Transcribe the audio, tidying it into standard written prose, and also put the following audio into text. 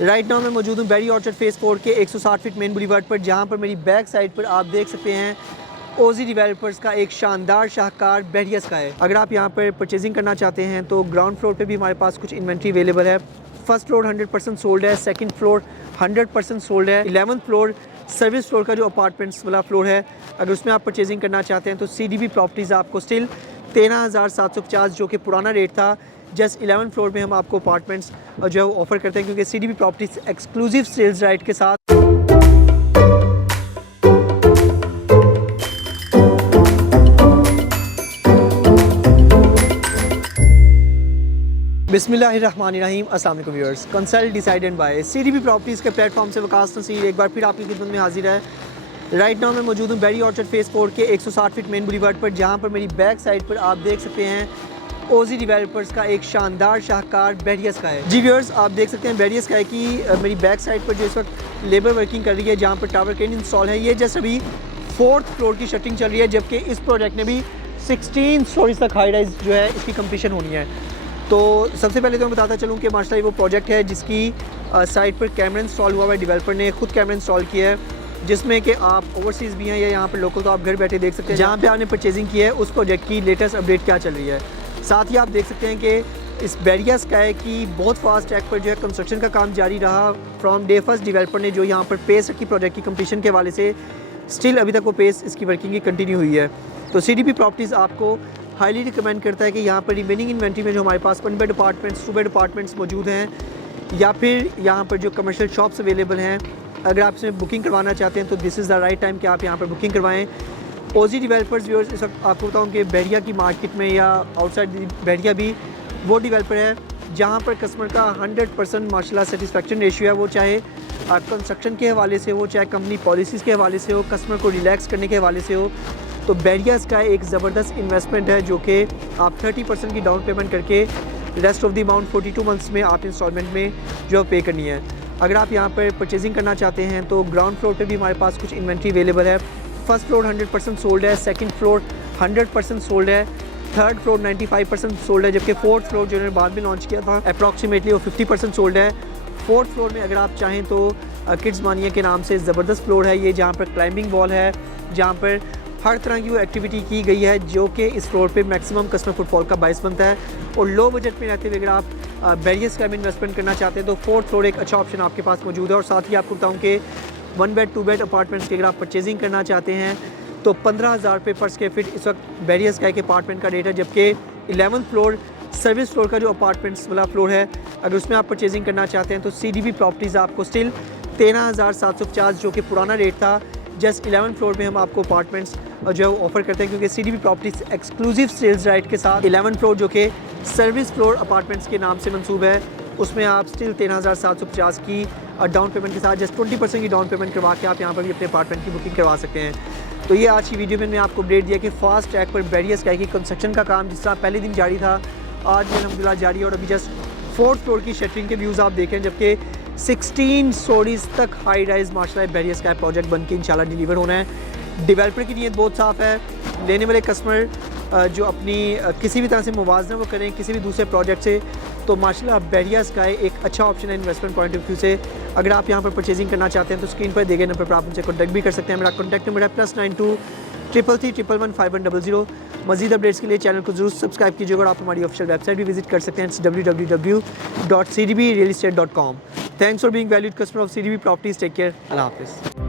Right now मैं मौजूद हूँ बैरी ऑर्चर्ड फेस 4 के 160 फीट मेन बुलीवर्ड पर, जहाँ पर मेरी बैक साइड पर आप देख सकते हैं ओजी डेवलपर्स का एक शानदार शाहकार बैरियस का है। अगर आप यहाँ पर परचेजिंग करना चाहते हैं तो ग्राउंड फ्लोर पे भी हमारे पास कुछ इन्वेंट्री अवेलेबल है। फर्स्ट फ्लोर 100% सोल्ड है, सेकंड फ्लोर 100% सोल्ड है, 11th फ्लोर सर्विस फ्लोर का जो अपार्टमेंट्स वाला फ्लोर है, अगर उसमें आप परचेजिंग करना चाहते हैं तो CDB प्रॉपर्टीज़ आपको स्टिल 13,750 जो कि पुराना रेट था, जस्ट 11th फ्लोर में हम आपको अपार्टमेंट्स जो है वो ऑफर करते हैं, क्योंकि CDB properties exclusive sales right के साथ बिस्मिल्लाहिर्रहमानिर्रहीम। अस्सलाम वालेकुम viewers, consult decide and buy CDB properties के प्लेटफॉर्म से वकास नसीर एक बार फिर आपकी खिदमत में हाजिर है। राइट नाउ मैं मौजूद हूँ बैरी ऑर्चर्ड फेस 4 के 160 फीट मेन बुलीवर्ड पर, जहाँ पर मेरी बैक साइड पर आप देख सकते हैं ओजी डेवलपर्स का एक शानदार शाहकार बैरियस का है। जी व्यूअर्स, आप देख सकते हैं बैरियस का है कि मेरी बैक साइड पर जो इस वक्त लेबर वर्किंग कर रही है, जहाँ पर टावर क्रेन इंस्टॉल है। ये जस्ट अभी 4th फ्लोर की शटरिंग चल रही है, जबकि इस प्रोजेक्ट में भी 16 स्टोरीज तक हाई राइज जो है इसकी कंप्लीशन होनी है। तो सबसे पहले तो मैं बताता चलूँ कि माशाल्लाह वो प्रोजेक्ट है जिसकी साइट पर कैमरा इंस्टॉल हुआ है। डेवलपर ने खुद कैमरा इंस्टॉल किया है, जिसमें कि आप ओवरसीज़ भी हैं या यहाँ पर लोकल तो आप घर बैठे देख सकते हैं जहाँ पे आपने परचेजिंग की है उस प्रोजेक्ट की लेटेस्ट अपडेट क्या चल रही है। साथ ही आप देख सकते हैं कि इस बैरियस का है कि बहुत फास्ट ट्रैक पर जो है कंस्ट्रक्शन का काम जारी रहा फ्रॉम डे फर्स्ट। डेवलपर ने जो यहाँ पर पेस रखी प्रोजेक्ट की कंप्लीशन के हवाले से, स्टिल अभी तक वो पेस इसकी वर्किंग की कंटिन्यू हुई है। तो CDB प्रॉपर्टीज़ आपको हाईली रिकमेंड करता है कि यहाँ पर रिमेनिंग इन्वेंट्री में जो हमारे पास 1 बेड अपार्टमेंट्स 2 बेड अपार्टमेंट्स मौजूद हैं, या फिर यहाँ पर जो कमर्शियल शॉप्स अवेलेबल हैं, अगर आप इसमें बुकिंग करवाना चाहते हैं तो this is the right time कि आप यहाँ पर बुकिंग करवाएं। ओजी डेवलपर्स व्यूअर्स, इस वक्त आपको बताऊँ कि बैरिया की मार्केट में या आउटसाइड बैरिया भी वो डेवलपर है जहाँ पर कस्टमर का 100% माशाल्लाह सेटिस्फेक्शन रेशियो है। वो चाहे कंस्ट्रक्शन के हवाले से हो, चाहे कंपनी पॉलिसीज़ के हवाले से हो, कस्टमर को रिलैक्स करने के हवाले से हो। तो बैरियास का एक ज़बरदस्त इन्वेस्टमेंट है जो कि आप 30% की डाउन पेमेंट करके rest of the amount 42 months में आप इंस्टॉलमेंट में जो पे करनी है। अगर आप यहाँ पर परचेजिंग करना चाहते हैं तो ग्राउंड फ्लोर पे भी हमारे पास कुछ इन्वेंट्री अवेलेबल है। फर्स्ट फ्लोर 100% सोल्ड है, सेकंड फ्लोर 100% सोल्ड है, थर्ड फ्लोर 95% सोल्ड है, जबकि 4th फ्लोर जो उन्होंने बाद में लॉन्च किया था अप्रॉक्सीमेटली वो 50% सोल्ड है। 4th फ्लोर में अगर आप चाहें तो किड्स मानिया के नाम से ज़बरदस्त फ्लोर है ये, जहाँ पर क्लाइंबिंग वॉल है, जहाँ पर हर तरह की वो एक्टिविटी की गई है जो कि इस फ्लोर पे मैक्सिमम कस्टमर फुटफॉल का बायस बनता है। और लो बजट में रहते हुए अगर आप बैरियस का इन्वेस्टमेंट करना चाहते हैं तो 4th फ्लोर एक अच्छा ऑप्शन आपके पास मौजूद है। और साथ ही आपको बताऊँ कि 1 बेड 2 बेड अपार्टमेंट्स की अगर आप परचेजिंग करना चाहते हैं तो 15,000 रुपये पर स्क्वायर फीट इस वक्त बैरियस का एक अपार्टमेंट का रेट है, जबकि 11th फ्लोर सर्विस फ्लोर का जो अपार्टमेंट्स वाला फ्लोर है, अगर उसमें आप परचेजिंग करना चाहते हैं तो CDB प्रॉपर्टीज़ आपको स्टिल 13,750 जो कि पुराना रेट था, जस्ट 11th फ्लोर में हम आपको अपार्टमेंट्स जो है वो ऑफर करते हैं, क्योंकि CDB properties exclusive sales right के साथ 11th फ्लोर जो कि सर्विस फ्लोर अपार्टमेंट्स के नाम से मंसूब है, उसमें आप स्टिल 13,750 की डाउन पेमेंट के साथ जस्ट 20% की डाउन पेमेंट करवा के आप यहाँ पर भी अपने अपार्टमेंट की बुकिंग करवा सकते हैं। तो ये आज की वीडियो में मैंने आपको अपडेट दिया कि फास्ट ट्रैक पर बैरियस का है कि कंस्ट्रक्शन का काम जिस तरह पहले दिन जारी था आज भी अल्हम्दुलिल्लाह जारी है, और अभी जस्ट 4th फ्लोर की शटरिंग के व्यूज़ आप देखें, जबकि 16 स्टोरीज़ तक हाई राइज माशाल्लाह बैरियस का प्रोजेक्ट बन के इंशाल्लाह डिलीवर होना है। डेवलपर की नीयत बहुत साफ़ है, लेने वाले कस्टमर जो अपनी किसी भी तरह से मुवाजना वो करें किसी भी दूसरे प्रोजेक्ट से, तो माशाल्लाह बैरियस का एक अच्छा ऑप्शन है इन्वेस्टमेंट पॉइंट ऑफ व्यू से। अगर आप यहाँ पर परचेजिंग करना चाहते हैं तो स्क्रीन पर दिए गए नंबर पर आप मुझसे कॉन्टैक्ट भी कर सकते हैं। मेरा कॉन्टैक्ट नंबर है +92 333 111 5100। मज़ीद अपडेट्स के लिए चैनल को जरूर सब्सक्राइब कीजिएगा और आप हमारी ऑफिशियल वेबसाइट भी विजिट कर सकते हैं, www.cdbrealestate.com। Thanks for being valued customer of CDB properties. Take care, अल्लाह हाफ़िज़।